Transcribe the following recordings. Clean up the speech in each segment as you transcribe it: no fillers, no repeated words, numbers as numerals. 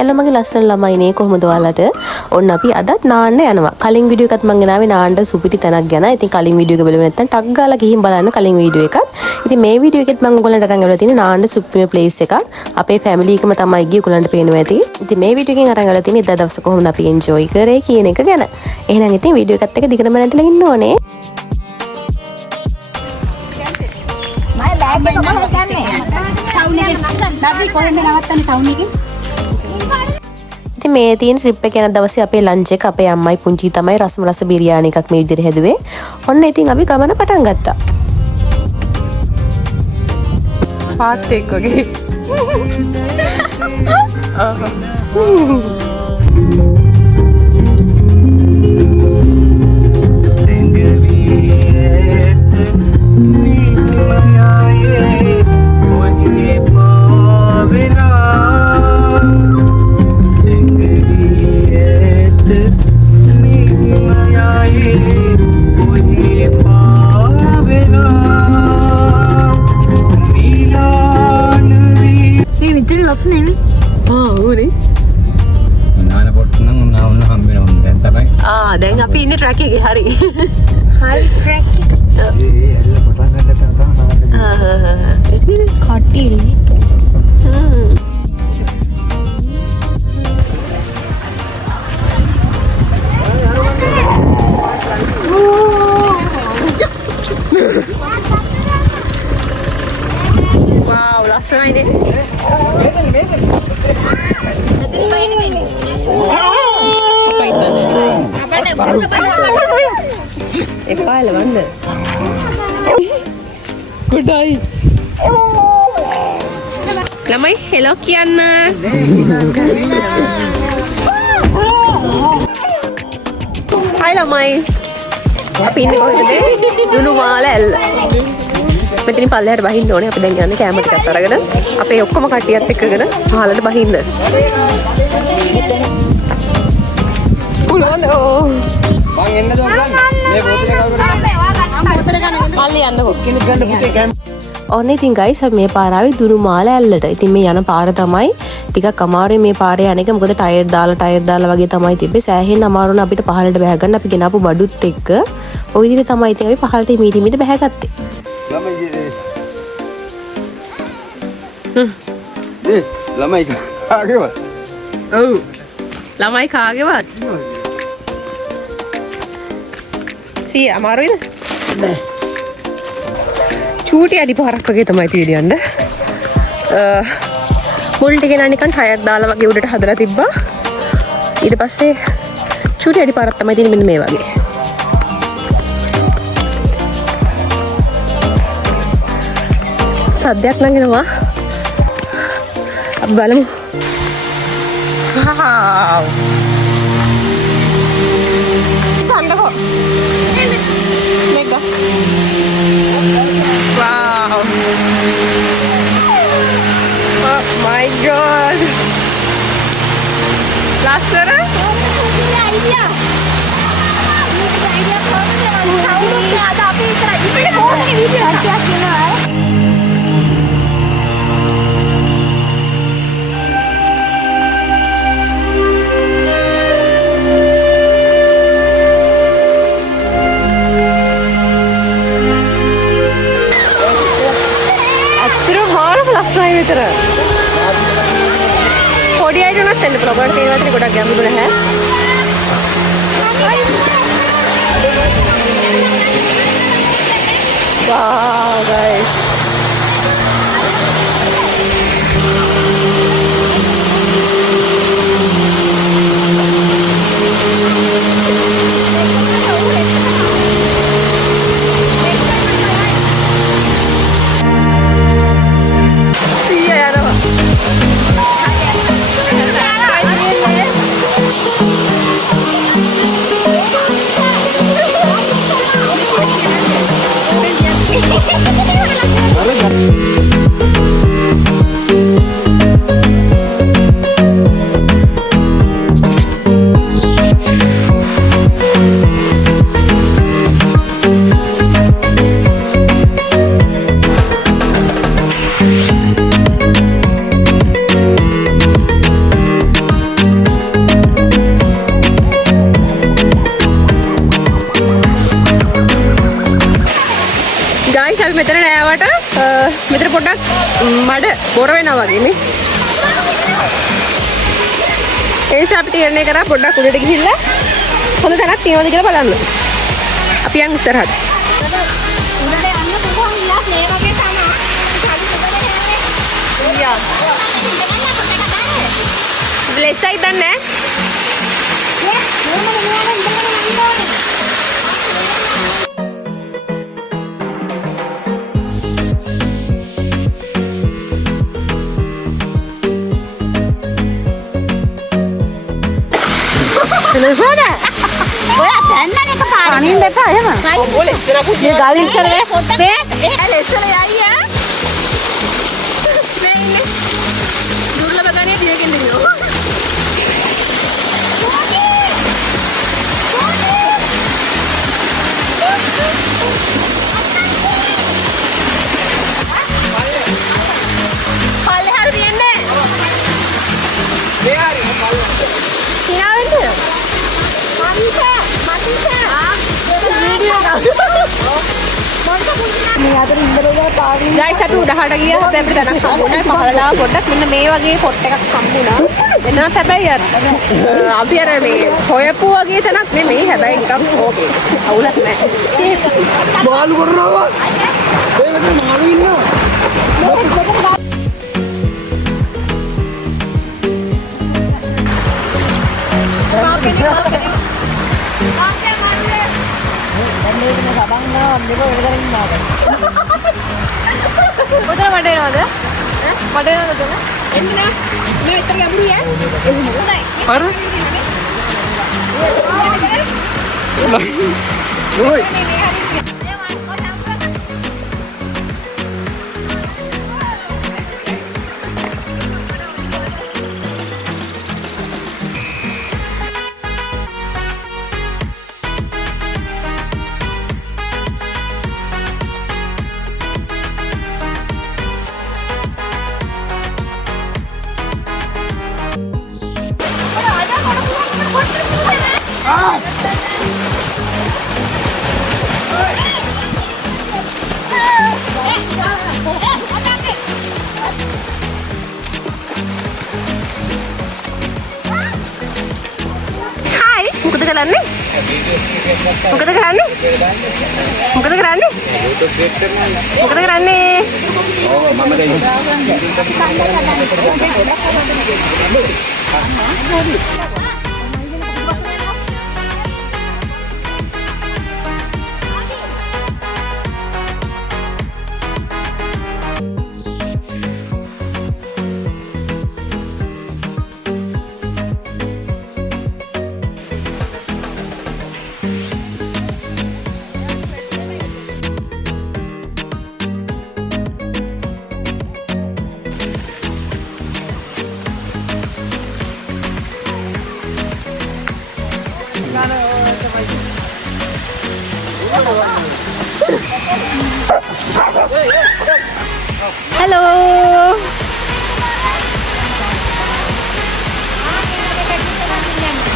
එළ මගේ ලස්සන ළමයිනේ කොහොමද ඔයාලට? ඔන්න අපි අදත් නාන්න යනවා. කලින් වීඩියෝ එකත් මම ගෙනාවේ නාන්න සුපිටි තැනක් ගැන. ඉතින් කලින් වීඩියෝ එක බලුවේ නැත්නම් ටක් ගාලා ගිහින් බලන්න කලින් වීඩියෝ එකත්. ඉතින් මේ වීඩියෝ එකෙත් මම ඔයගොල්ලන්ට අරන් ගවලා තියෙන්නේ නාන්න සුපිරිම ප්ලේස් එකක්. අපේ ෆැමිලි එකම තමයි ගියේ. ඔයගොල්ලන්ට පේනවා ඇති. ඉතින් මේ වීඩියෝ එකෙන් අරන් ගවලා තියෙන්නේ එදා දවස කොහොමද අපි එන්ජොයි කරේ කියන එක ගැන. එහෙනම් ඉතින් වීඩියෝ එකත් එක්ක දිගටම නැතිලා ඉන්න ඕනේ. ඉතින් මේ තියෙන ට්‍රිප් එක යන දවසේ අපේ ලන්ච් එක අපේ අම්මයි පුංචි තමයි රසම රස බිරියානි එකක් මේ විදිහට හැදුවේ. ඔන්න ඉතින් අපි ගමන පටන් ගත්තා. පාට් එක වගේ. දැන් අපි ඉන්නේ ට්‍රැක් එකේ හරි. හරි ට්‍රැක් එක. එල්ල පටන් ගන්න තමයි. කටිල්. Wow, ලස්සනයිනේ. එපා ලවන්න. ගොඩයි. ළමයි හෙලෝ කියන්න. හයි ළමයි. අපි ඉන්නේ කොහෙද? දුනු මාල ඇල්ල. මෙතනින් පල්ලෙහාට බහින්න ඕනේ. අපි දැන් යන්නේ කැම ටිකක් අරගෙන අපේ ඔක්කොම කට්ටියත් එක්කගෙන පහළට බහින්න. පුළුවන්ද? ඕ. මං එන්නද ඔයාලට? මේ බෝතලේ කවුරුද? මල්ලි යන්නකෝ. කෙනෙක් ගන්න පුතේ කැම. ඔන්න ඉතින් ගයිස් අපි මේ පාර ආවේ දුනු මාල ඇල්ලට. ඉතින් මේ යන පාර තමයි ටිකක් අමාරුයි මේ පාරේ යන එක. මොකද ටයර් දාලා වගේ තමයි තිබ්බේ. සෑහෙන අමාරුනේ අපිට පහළට බැහැ ගන්න. අපි ගෙනාපු බඩුත් එක්ක ওই විදිහට තමයි ඉතින් අපි පහළට මීට බැහැගත්තේ. ළමයි කාගේවත්? ඔව්. ළමයි කාගේවත්? සී අමාරුයිද? නෑ. චූටි අඩි පාරක් වගේ තමයි තියෙන්නේ. මුල් ටික නා නිකන් ටයර් දාලා වගේ උඩට හදලා තිබ්බා. ඊට පස්සේ චූටි අඩි පාරක් තමයි තියෙන්නේ මෙන්න මේ වගේ. සද්දයක් නංගෙනවා. අපි බලමු. Wow. Kandako. Mega. Wow. Oh my god. Lasara? Idea. ලස්සනයි විතර. පොඩි අය උනත් එන්න පුළුවන්. ඔබට තේරෙන්නේ ගොඩක් ගැඹුරු නැහැ. Wow guys. මෙතන පොඩ්ඩක් මඩ බොර වෙනවා වගේ නේ. ඒ නිසා අපි තීරණය කරා පොඩ්ඩක් උඩට ගිහිල්ලා හොඳ තැනක් තියෙනවද කියලා බලන්න. අපි යන් ඉස්සරහට. උඩට යන්න පුළුවන් ඉලා මේ වගේ තමයි. යා. ලෙස්සයි දන්නේ ඔයා දැන්නන එක පාරේ. අනින්න එපා එහෙම. ඔය ලෙස්සර පුතිය ගාලි ඉස්සරේ. මේ එහා ලෙස්සර යයියා. මේ ඉන්නේ. දුර්ලභ ගණේ දියකින් දෙනවා. ගයිස් අපි උඩහට ගියා හැබැයි අපිට දැනක් හම්බුණා පහළට ආව පොඩ්ඩක් මෙන්න මේ වගේ පොට් එකක් හම්බුණා එතනත් හැබැයි අපි අර මේ හොයපු වගේ තැනක් නෙමෙයි හැබැයි නිකන් ඕකේ අවුලක් නැහැ මාළු කරනවා. ඒ වෙන මාළු ඉන්නවා. උදේ මඩ එනවද? මඩ එනවද උදේ? එන්න මේ ඉතින් යමුයි ඈ. අර. ඔයි. මොකද කරන්නේ? මොකද කරන්නේ? මොකද කරන්නේ? මොකද කරන්නේ? ඔව් මම දැන් Hello.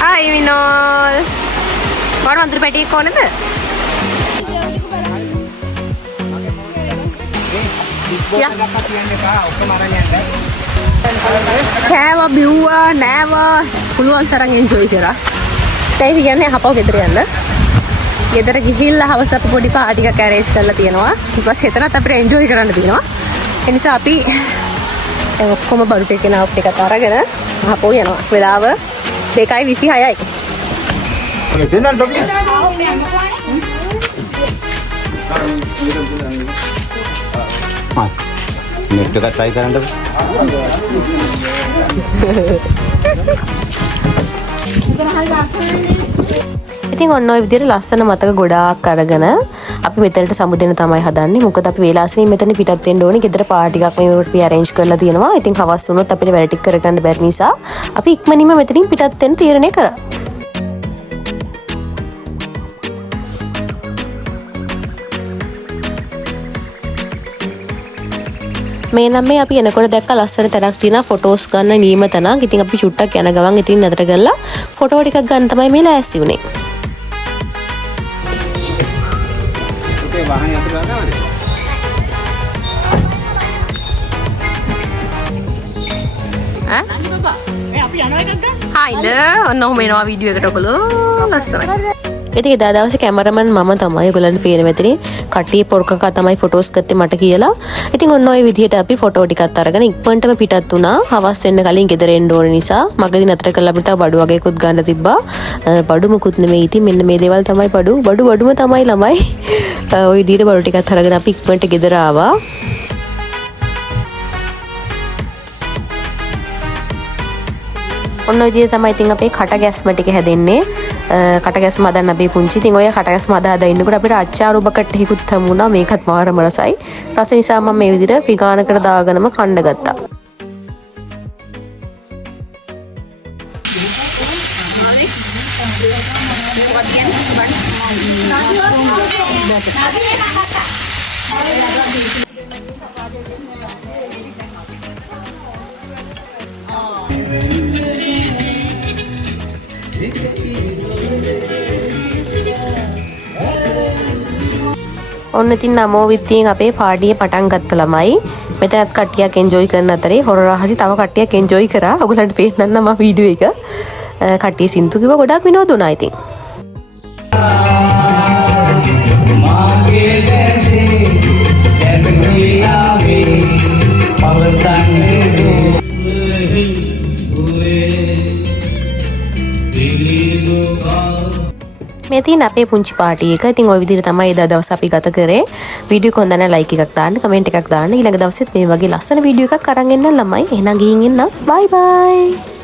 Hi Vinol. What want to peti කොනද? කෑවා බිව්වා නෑවා පුළුවන් තරම් එන්ජොයි කරා. ඒ කියන්නේ හපව ගෙදර යන්න. ගෙදර ගිහිල්ලා හවස අප පොඩි පාටි එකක් ඇරේන්ජ් කරලා තියෙනවා. ඊට පස්සේ එතනත් අපිට එන්ජොයි කරන්න තියෙනවා. ඒ නිසා අපි ඔක්කොම බඩු ටික නාප් ටිකත් අරගෙන ආපහු යනවා. වෙලාව 2:26යි. දෙන්නන් ඩොක්ටර්. නෙට් එක try කරන්නද? ඉතින් ඔන්න ඔය විදිහට ලස්සන මතක ගොඩාක් අරගෙන අපි මෙතනට සමුදෙන තමයි හදන්නේ. මොකද අපි වේලාසනින් මෙතන පිටත් වෙන්න ඕනේ. ගෙදර පාටි එකක් මේකට අපි arrange කරලා තියෙනවා. ඉතින් හවස් වුණොත් අපිට වැඩ ටික කරගන්න බැරි නිසා අපි ඉක්මනින්ම මෙතනින් පිටත් වෙන්න තීරණය කරා. මේ නම් මේ අපි එනකොට දැක්ක ලස්සන තැනක් තියෙනවා ෆොටෝස් ගන්න නියම තැනක්. ඉතින් අපි චුට්ටක් යන ගමන් ඉතින් නතර කරලා ෆොටෝ ටිකක් ගන්න තමයි මේ ලෑස්ති වුනේ. Okay, वाहन यात्रा करना है। ඈ හයිද ඔන්න ඔහම එනවා වීඩියෝ එකට ඔයගොල්ලෝ ලස්සනයි. ඉතින් එදා දවසේ කැමරාමන් මම තමයි ඔයගොල්ලන්ට පේන මෙතනින් කට්ටිය පොරකකා තමයි ෆොටෝස් ගත්තේ මට කියලා. ඉතින් ඔන්න ඔය විදිහට අපි ෆොටෝ ටිකත් අරගෙන ඉක්මනටම පිටත් වුණා. හවස් වෙන්න කලින් ගෙදර එන්න ඕන නිසා මගදී නතර කරලා අපිට තව බඩු වගේකුත් ගන්න තිබ්බා. බඩු මුකුත් නෙමෙයි. ඉතින් මෙන්න මේ දේවල් තමයි බඩුම තමයි ළමයි. ඔය විදිහට බඩු ටිකත් අරගෙන අපි ඉක්මනට ගෙදර ආවා. ඔන්න ඔය විදිහට තමයි ඉතින් අපේ කට ගැස්ම ටික හැදෙන්නේ. කට ගැස්ම හදන්න අපි පුංචි. ඉතින් ඔය කට ගැස්ම හදා ඉන්නකොට අපිට අච්චාරු බකට් එකකුත් හම්බුණා. මේකත් මාරම රසයි. රස නිසා මම මේ විදිහට පිගානකට දාගෙනම කන්න ගත්තා. ඔන්න ඉතින් නමෝ විත්තියෙන් අපේ පාඩියේ පටන් ගත්ත ළමයි මෙතනත් කට්ටියක් එන්ජොයි කරන අතරේ හොර රහසි තව කට්ටියක් එන්ජොයි කරා. ඔයගලන්ට පේන්නන්න මම වීඩියෝ එක කට්ටිය සින්තු කිව්ව ගොඩක් විනෝද වුණා ඉතින්. මේ තියෙන අපේ පුංචි පාටි එක. ඉතින් ওই විදිහට තමයි එදා දවස් අපි ගත කරේ. වීඩියෝ එක හොඳ නම් ලයික් එකක් දාන්න, කමෙන්ට් එකක් දාන්න. ඊළඟ දවසෙත් මේ වගේ ලස්සන වීඩියෝ එකක් අරන් එන්න ළමයි. එහෙනම් ගිහින් එන්න. බයි බයි.